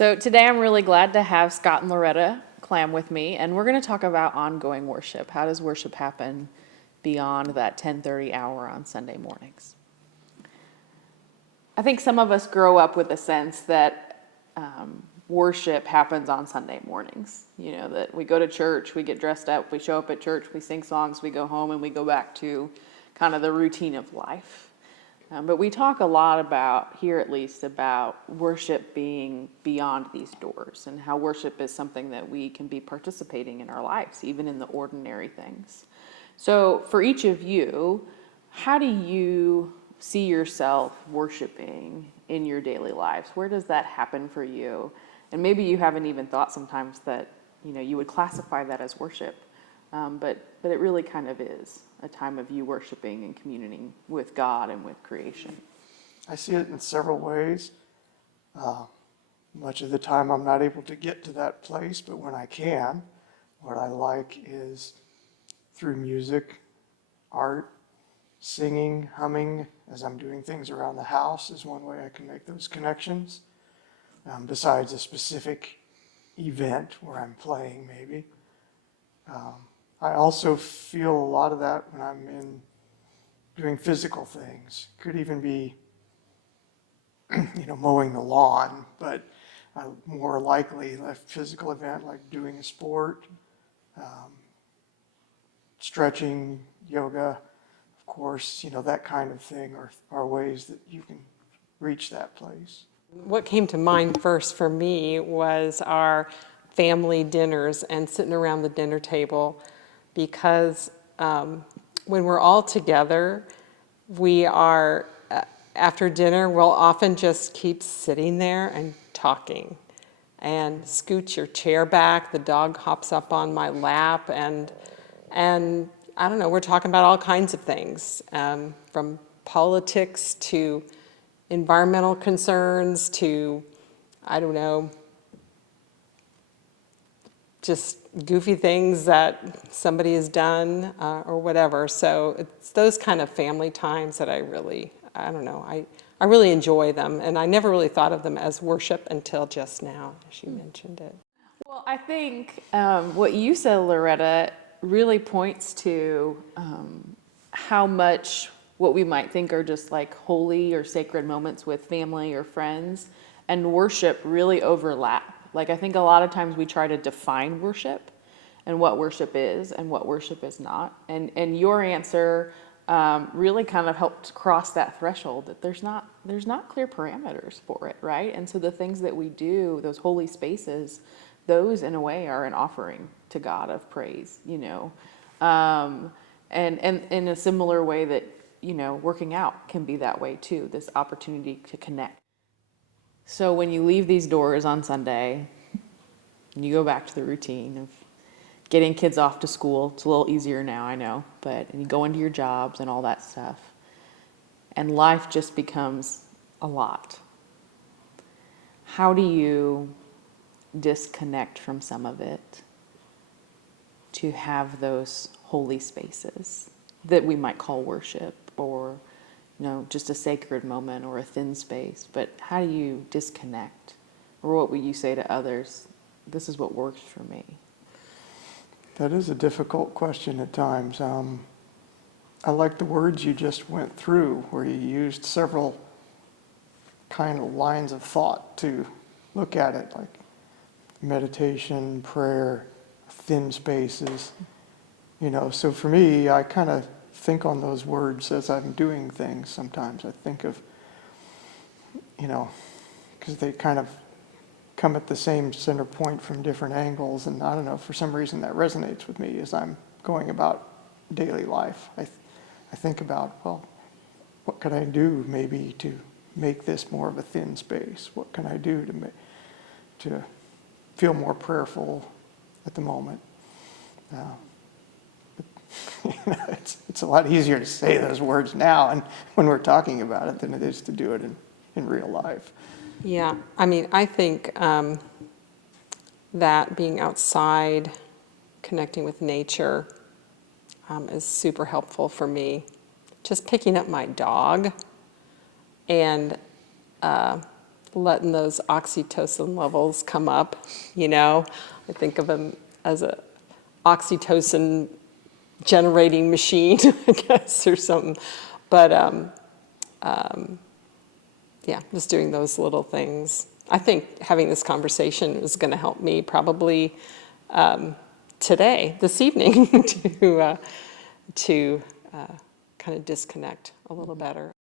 So today I'm really glad to have Scott and Loretta Klamm with me, and we're going to talk about ongoing worship. How does worship happen beyond that 10:30 hour on Sunday mornings? I think some of us grow up with a sense that worship happens on Sunday mornings. You know, that we go to church, we get dressed up, we show up at church, we sing songs, we go home, and we go back to kind of the routine of life. But we talk a lot about, here at least, about worship being beyond these doors and how worship is something that we can be participating in our lives, even in the ordinary things. So for each of you, how do you see yourself worshiping in your daily lives? Where does that happen for you? And maybe you haven't even thought sometimes that, you know, you would classify that as worship. But it really kind of is a time of you worshiping and communing with God and with creation. I see it in several ways. Much of the time I'm not able to get to that place, but when I can, what I like is through music, art, singing, humming, as I'm doing things around the house is one way I can make those connections. Besides a specific event where I'm playing maybe. I also feel a lot of that when I'm in doing physical things. Could even be, mowing the lawn, but more likely a physical event like doing a sport, stretching, yoga, of course, that kind of thing are ways that you can reach that place. What came to mind first for me was our family dinners and sitting around the dinner table, because when we're all together, we are, after dinner, we'll often just keep sitting there and talking and scoot your chair back. The dog hops up on my lap and I don't know, we're talking about all kinds of things, from politics to environmental concerns to, I don't know, just goofy things that somebody has done or whatever. So it's those kind of family times that I really enjoy them. And I never really thought of them as worship until just now, as you mentioned it. Well, I think what you said, Loretta, really points to how much what we might think are just like holy or sacred moments with family or friends and worship really overlap. Like, I think a lot of times we try to define worship and what worship is and what worship is not. And your answer really kind of helped cross that threshold that there's not clear parameters for it, right? And so the things that we do, those holy spaces, those in a way are an offering to God of praise, and in a similar way that, working out can be that way too, this opportunity to connect. So when you leave these doors on Sunday and you go back to the routine of getting kids off to school, it's a little easier now, I know, and you go into your jobs and all that stuff, and life just becomes a lot. How do you disconnect from some of it to have those holy spaces that we might call worship or just a sacred moment or a thin space? But how do you disconnect? Or what would you say to others? This is what works for me. That is a difficult question at times. I like the words you just went through, where you used several kind of lines of thought to look at it, like meditation, prayer, thin spaces. So for me, I kind of think on those words as I'm doing things sometimes. I think of, because they kind of come at the same center point from different angles, and I don't know, for some reason that resonates with me as I'm going about daily life. I think about, well, what could I do maybe to make this more of a thin space? What can I do to feel more prayerful at the moment? It's a lot easier to say those words now and when we're talking about it than it is to do it in real life. Yeah, I think that being outside, connecting with nature is super helpful for me. Just picking up my dog and letting those oxytocin levels come up, you know. I think of them as a oxytocin generating machine, I guess, or something. But yeah, just doing those little things. I think having this conversation is going to help me probably today, this evening, to kind of disconnect a little better.